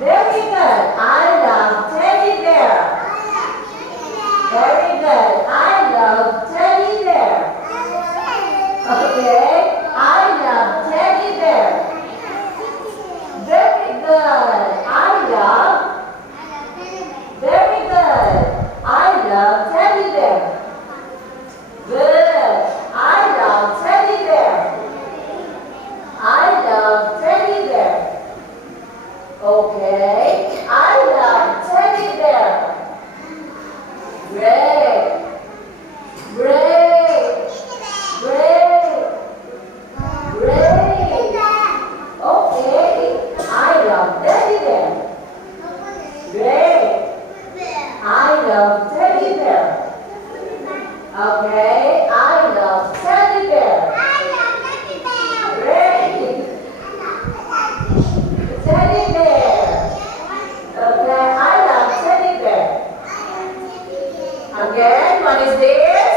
Very good. I love teddy bear. Very good. I love teddy bear. Okay. I love teddy bear. Very good. I love. Very good. I love teddy bear. Good. I love teddy bear. I love teddy bear. Okay. I love teddy bear. Great. Great. Great. Great. Okay. I love teddy bear. Great. I love teddy bear. Okay. I love teddy bear. Great. Teddy bear. Okay. I love teddy bear. Again, what is this?